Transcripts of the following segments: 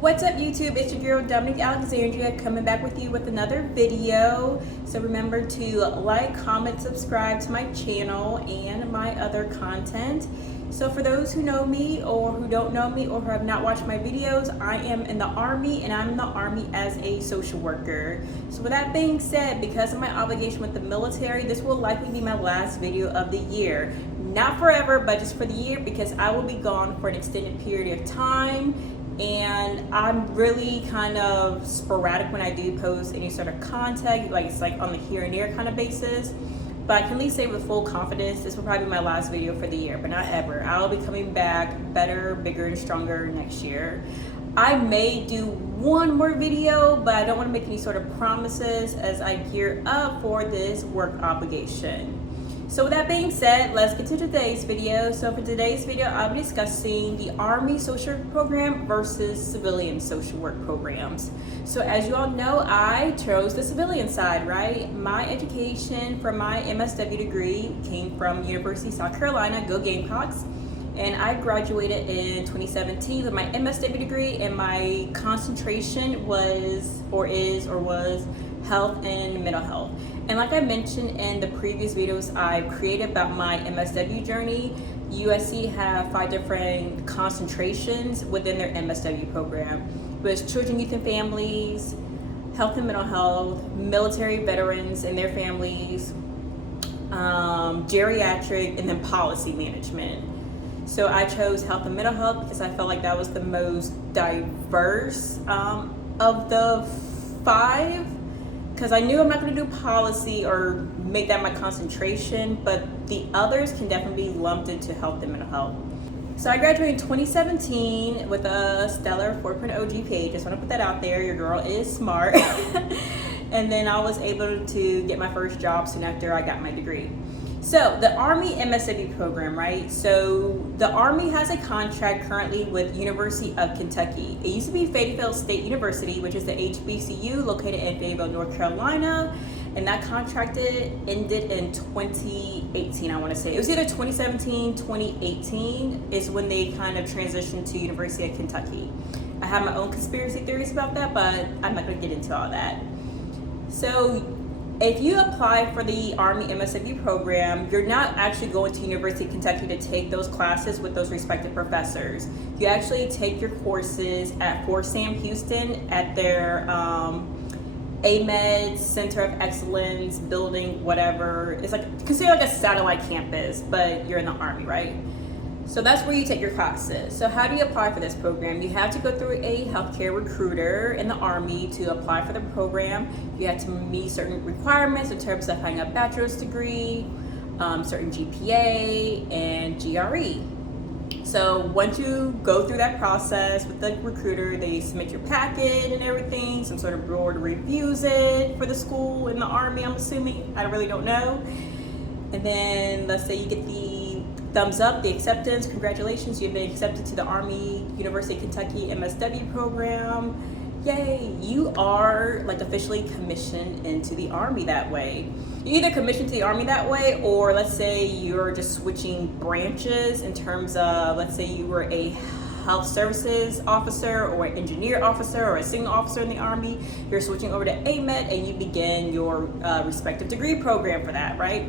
What's up YouTube? It's your girl Dominic Alexandria coming back with you with another video. So remember to like, comment, subscribe to my channel and my other content. So for those who know me or who don't know me or who have not watched my videos, I am in the Army and I'm in the Army as a social worker. So with that being said, because of my obligation with the military, this will likely be my last video of the year. Not forever, but just for the year, because I will be gone for an extended period of time. And I'm really kind of sporadic when I do post any sort of content, like it's like on the here and there kind of basis. But I can at least say with full confidence, this will probably be my last video for the year, but not ever. I'll be coming back better, bigger, and stronger next year. I may do one more video, but I don't want to make any sort of promises as I gear up for this work obligation. So with that being said, let's get to today's video. So for today's video, I'll be discussing the Army social work program versus civilian social work programs. So as you all know, I chose the civilian side, right? My education for my MSW degree came from University of South Carolina, go Gamecocks. And I graduated in 2017 with my MSW degree, and my concentration was health and mental health. And like I mentioned in the previous videos I've created about my MSW journey, USC have 5 different concentrations within their MSW program, which is children, youth, and families, health and mental health, military veterans and their families, geriatric, and then policy management. So I chose health and mental health because I felt like that was the most diverse of the 5. Because I knew I'm not going to do policy or make that my concentration, but the others can definitely be lumped into health and mental health. So I graduated in 2017 with a stellar 4.0 GPA. Just want to put that out there. Your girl is smart. And then I was able to get my first job soon after I got my degree. So the Army MSW program, right? So the Army has a contract currently with University of Kentucky. It used to be Fayetteville State University, which is the HBCU located in Fayetteville, North Carolina. And that contract ended in 2018, I want to say. It was either 2017, 2018 is when they kind of transitioned to University of Kentucky. I have my own conspiracy theories about that, but I'm not going to get into all that. So if you apply for the Army MSW program, you're not actually going to University of Kentucky to take those classes with those respective professors. You actually take your courses at Fort Sam Houston at their AMED Center of Excellence building, whatever. It's like considered like a satellite campus, but you're in the Army, right? So that's where you take your classes. So how do you apply for this program? You have to go through a healthcare recruiter in the Army to apply for the program. You have to meet certain requirements in terms of having a bachelor's degree, certain GPA, and GRE. So once you go through that process with the recruiter, they submit your packet and everything. Some sort of board reviews it for the school in the Army, I'm assuming. I really don't know. And then let's say you get the thumbs up, the acceptance, congratulations, you've been accepted to the Army University of Kentucky MSW program. Yay, you are like officially commissioned into the Army that way. You either commissioned to the Army that way, or let's say you're just switching branches in terms of, let's say you were a health services officer or an engineer officer or a signal officer in the Army, you're switching over to AMED and you begin your respective degree program for that, right?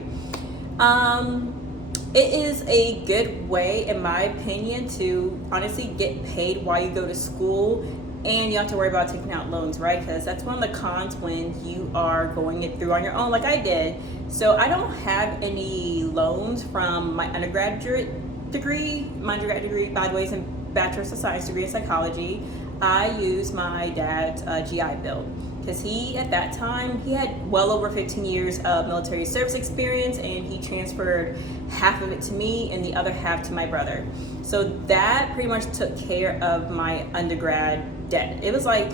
It is a good way, in my opinion, to honestly get paid while you go to school, and you don't have to worry about taking out loans, right? Because that's one of the cons when you are going it through on your own, like I did. So I don't have any loans from my undergraduate degree. My undergraduate degree, by the way, is in Bachelor's of Science degree in psychology. I used my dad's GI Bill. Because he, at that time, he had well over 15 years of military service experience, and he transferred half of it to me and the other half to my brother. So that pretty much took care of my undergrad debt. It was like,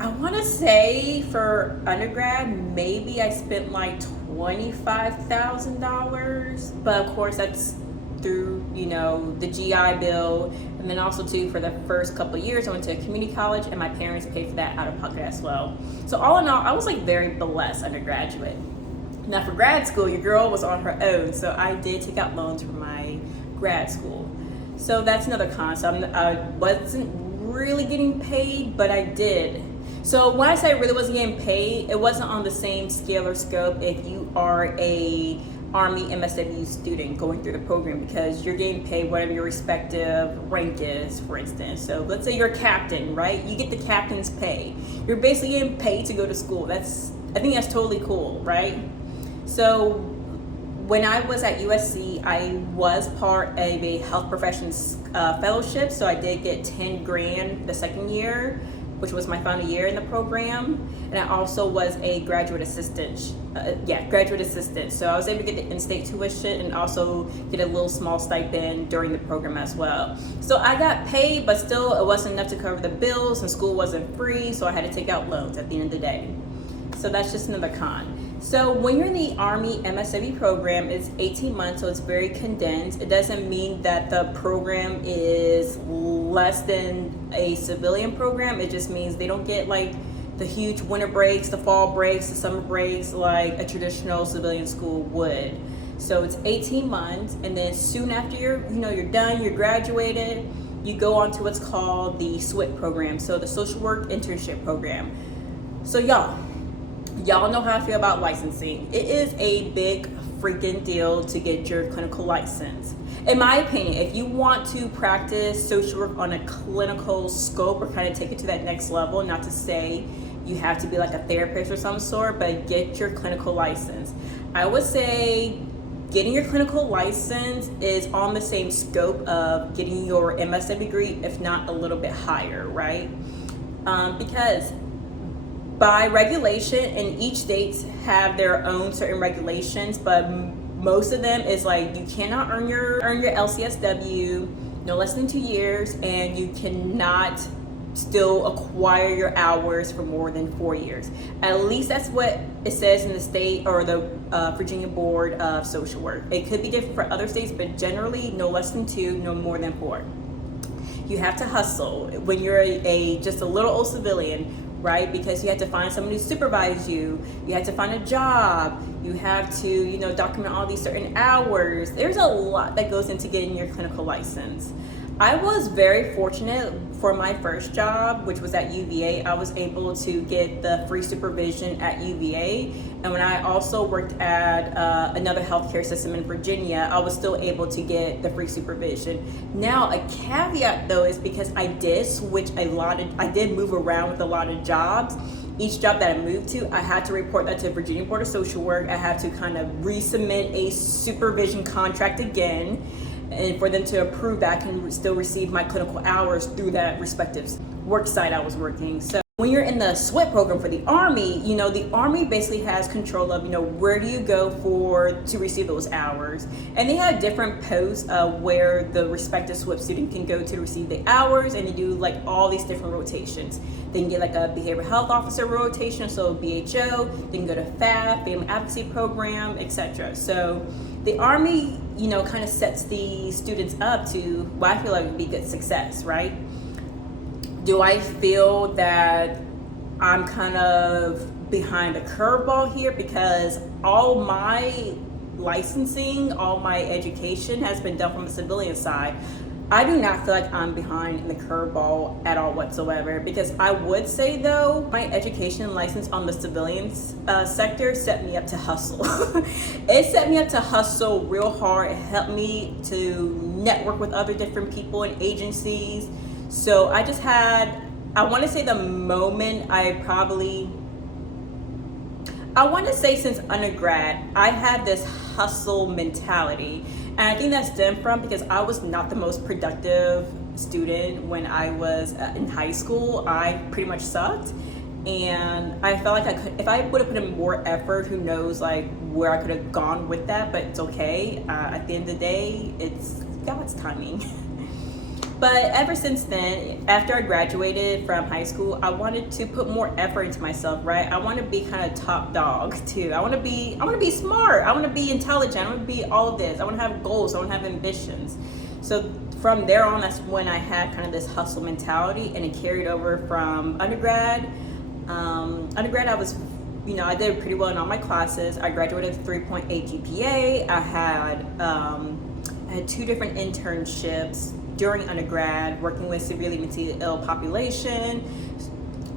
I want to say for undergrad, maybe I spent like $25,000, but of course that's through, you know, the GI Bill, and then also too for the first couple of years I went to a community college and my parents paid for that out of pocket as well. So all in all, I was like very blessed undergraduate. Now for grad school, your girl was on her own, so I did take out loans for my grad school. So that's another con. So I wasn't really getting paid, but I did. So when I say I really wasn't getting paid, it wasn't on the same scale or scope if you are a Army MSW student going through the program, because you're getting paid whatever your respective rank is, for instance. So let's say you're a captain, right? You get the captain's pay. You're basically getting paid to go to school. I think that's totally cool, right? So when I was at USC, I was part of a health professions fellowship. So I did get 10 grand the second year, which was my final year in the program. And I also was a graduate assistant. Graduate assistant. So I was able to get the in-state tuition and also get a little small stipend during the program as well. So I got paid, but still it wasn't enough to cover the bills, and school wasn't free, so I had to take out loans at the end of the day. So that's just another con. So when you're in the Army MSW program, it's 18 months, so it's very condensed. It doesn't mean that the program is less than a civilian program. It just means they don't get like the huge winter breaks, the fall breaks, the summer breaks like a traditional civilian school would. So it's 18 months, and then soon after you're done, you're graduated, you go on to what's called the SWIP program, so the Social Work Internship Program. So y'all know how I feel about licensing. It is a big freaking deal to get your clinical license. In my opinion, if you want to practice social work on a clinical scope or kind of take it to that next level, not to say you have to be like a therapist or some sort, but get your clinical license. I would say getting your clinical license is on the same scope of getting your MSW degree, if not a little bit higher, right? Because by regulation, and each states have their own certain regulations, but most of them is like you cannot earn your LCSW no less than 2 years, and you cannot still acquire your hours for more than 4 years. At least that's what it says in the state or the Virginia Board of Social Work. It could be different for other states, but generally no less than 2, no more than 4. You have to hustle when you're just a little old civilian, right? Because you have to find someone to supervise you. You have to find a job. You have to, document all these certain hours. There's a lot that goes into getting your clinical license. I was very fortunate for my first job, which was at UVA. I was able to get the free supervision at UVA. And when I also worked at another healthcare system in Virginia, I was still able to get the free supervision. Now, a caveat though is because I did move around with a lot of jobs. Each job that I moved to, I had to report that to Virginia Board of Social Work. I had to kind of resubmit a supervision contract again, and for them to approve that, I can still receive my clinical hours through that respective work site I was working. So when you're in the SWIP program for the Army, the Army basically has control of, where do you go to receive those hours. And they have different posts where the respective SWIP student can go to receive the hours, and they do like all these different rotations. They can get like a behavioral health officer rotation, so BHO, they can go to FAB, Family Advocacy Program, etc. So the Army, kind of sets the students up to what I feel like would be good success, right? Do I feel that I'm kind of behind the curveball here because all my licensing, all my education has been done from the civilian side? I do not feel like I'm behind in the curveball at all whatsoever, because I would say though, my education and license on the civilian sector set me up to hustle. It set me up to hustle real hard. It helped me to network with other different people and agencies. So I want to say the moment I want to say since undergrad, I had this hustle mentality. And I think that stemmed from because I was not the most productive student when I was in high school. I pretty much sucked. And I felt like if I would have put in more effort, who knows like where I could have gone with that, but it's okay. At the end of the day, it's God's timing. But ever since then, after I graduated from high school, I wanted to put more effort into myself, right? I want to be kind of top dog too. I want to be smart. I want to be intelligent. I want to be all of this. I want to have goals. I want to have ambitions. So from there on, that's when I had kind of this hustle mentality, and it carried over from undergrad. Undergrad, I did pretty well in all my classes. I graduated with 3.8 GPA. I had 2 different internships during undergrad, working with severely mentally ill population.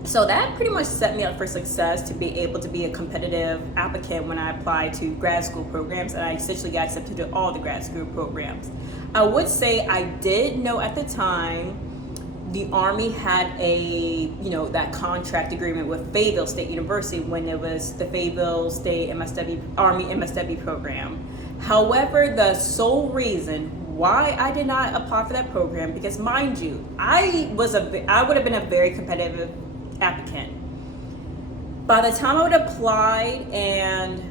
So that pretty much set me up for success to be able to be a competitive applicant when I applied to grad school programs, and I essentially got accepted to all the grad school programs. I would say I did know at the time the Army had that contract agreement with Fayetteville State University when it was the Fayetteville State Army MSW program. However, the sole reason why I did not apply for that program, because mind you, I would have been a very competitive applicant. By the time I would apply, and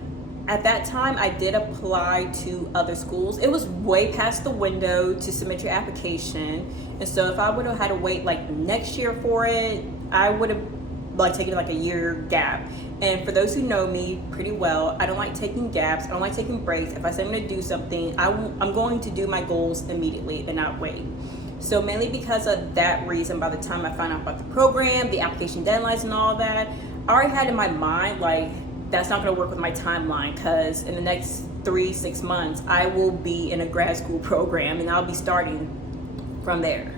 at that time I did apply to other schools, it was way past the window to submit your application. And so if I would have had to wait like next year for it, I would have taken like a year gap. And for those who know me pretty well, I don't like taking gaps. I don't like taking breaks. If I say I'm going to do something, I'm going to do my goals immediately and not wait. So mainly because of that reason, by the time I found out about the program, the application deadlines and all that, I already had in my mind, like, that's not gonna work with my timeline, because in the next 3-6 months, I will be in a grad school program and I'll be starting from there.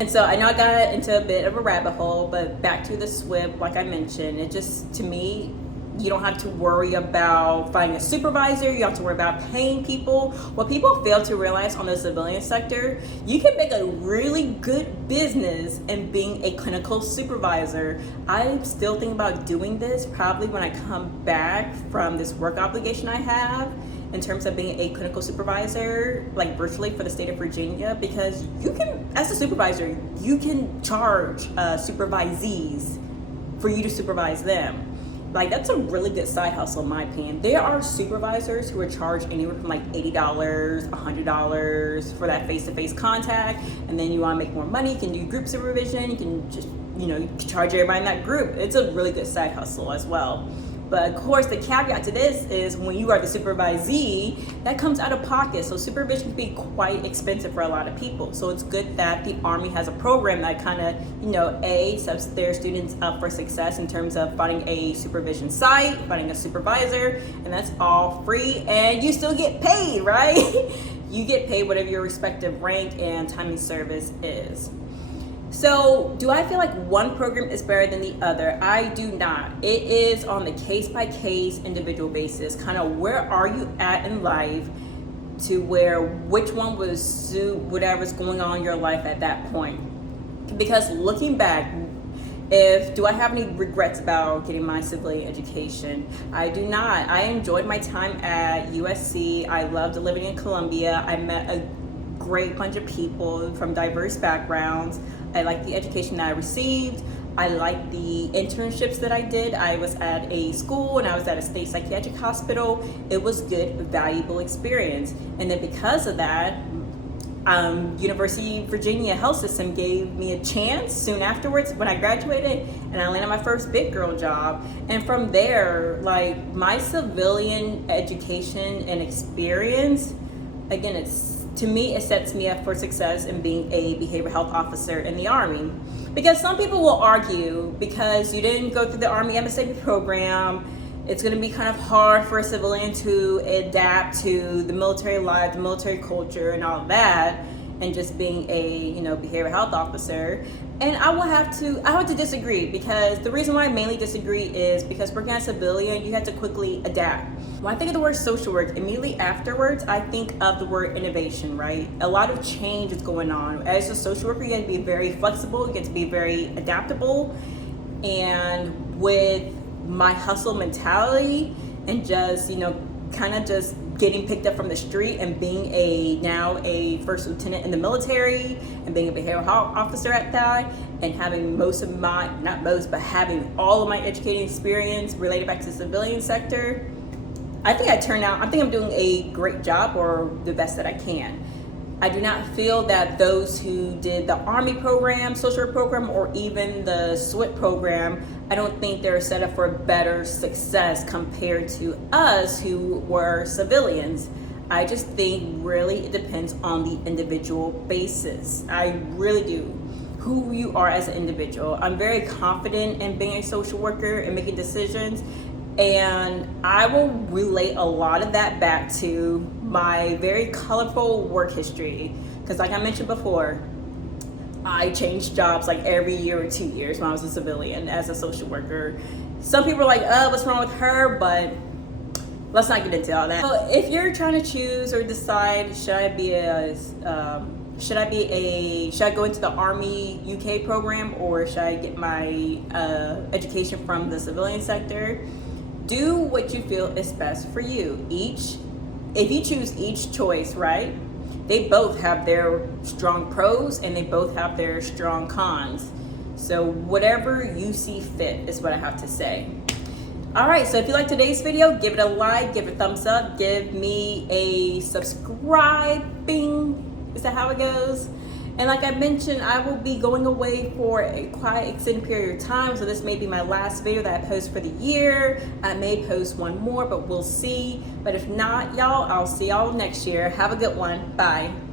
And so I know I got into a bit of a rabbit hole, but back to the SWIP, like I mentioned, it just, to me, you don't have to worry about finding a supervisor. You don't have to worry about paying people. What people fail to realize on the civilian sector, you can make a really good business in being a clinical supervisor. I'm still thinking about doing this probably when I come back from this work obligation I have in terms of being a clinical supervisor, like virtually for the state of Virginia, because you can, as a supervisor, you can charge supervisees for you to supervise them. Like, that's a really good side hustle in my opinion. There are supervisors who are charged anywhere from like $80, $100 for that face-to-face contact. And then you want to make more money, you can do group supervision, you can just, you can charge everybody in that group. It's a really good side hustle as well. But of course, the caveat to this is when you are the supervisee, that comes out of pocket. So supervision can be quite expensive for a lot of people. So it's good that the Army has a program that kind of, sets their students up for success in terms of finding a supervision site, finding a supervisor, and that's all free. And you still get paid, right? You get paid whatever your respective rank and time in service is. So do I feel like one program is better than the other? I do not. It is on the case-by-case individual basis, kind of where are you at in life to where which one would suit whatever's going on in your life at that point. Because looking back, do I have any regrets about getting my civilian education? I do not. I enjoyed my time at USC. I loved living in Columbia. I met a great bunch of people from diverse backgrounds. I liked the education that I received. I liked the internships that I did. I was at a school and I was at a state psychiatric hospital. It was good, valuable experience. And then because of that, University of Virginia Health System gave me a chance soon afterwards when I graduated, and I landed my first big girl job. And from there, like, my civilian education and experience, again, to me, it sets me up for success in being a behavioral health officer in the Army. Because some people will argue, because you didn't go through the Army MSW program, it's going to be kind of hard for a civilian to adapt to the military life, the military culture, and all of that, and just being a behavioral health officer. And I have to disagree, because the reason why I mainly disagree is because working as a civilian, you have to quickly adapt. When I think of the word social work, immediately afterwards, I think of the word innovation, right? A lot of change is going on. As a social worker, you get to be very flexible, you get to be very adaptable. And with my hustle mentality and just, kind of just getting picked up from the street and being now a first lieutenant in the military and being a behavioral health officer at that, and having having all of my educating experience related back to the civilian sector, I think I'm doing a great job, or the best that I can. I do not feel that those who did the Army program, social work program, or even the SWIP program, I don't think they're set up for better success compared to us who were civilians. I just think really it depends on the individual basis. I really do. Who you are as an individual. I'm very confident in being a social worker and making decisions. And I will relate a lot of that back to my very colorful work history. Because like I mentioned before, I changed jobs like every year or 2 years when I was a civilian as a social worker. Some people are like, what's wrong with her? But let's not get into all that. So if you're trying to choose or decide, should I go into the Army UK program, or should I get my education from the civilian sector? Do what you feel is best for you. If you choose each choice, right? They both have their strong pros and they both have their strong cons. So whatever you see fit is what I have to say. All right, so if you like today's video, give it a like, give it a thumbs up, give me a subscribing. Is that how it goes? And like I mentioned, I will be going away for a quite extended period of time. So this may be my last video that I post for the year. I may post one more, but we'll see. But if not, y'all, I'll see y'all next year. Have a good one. Bye.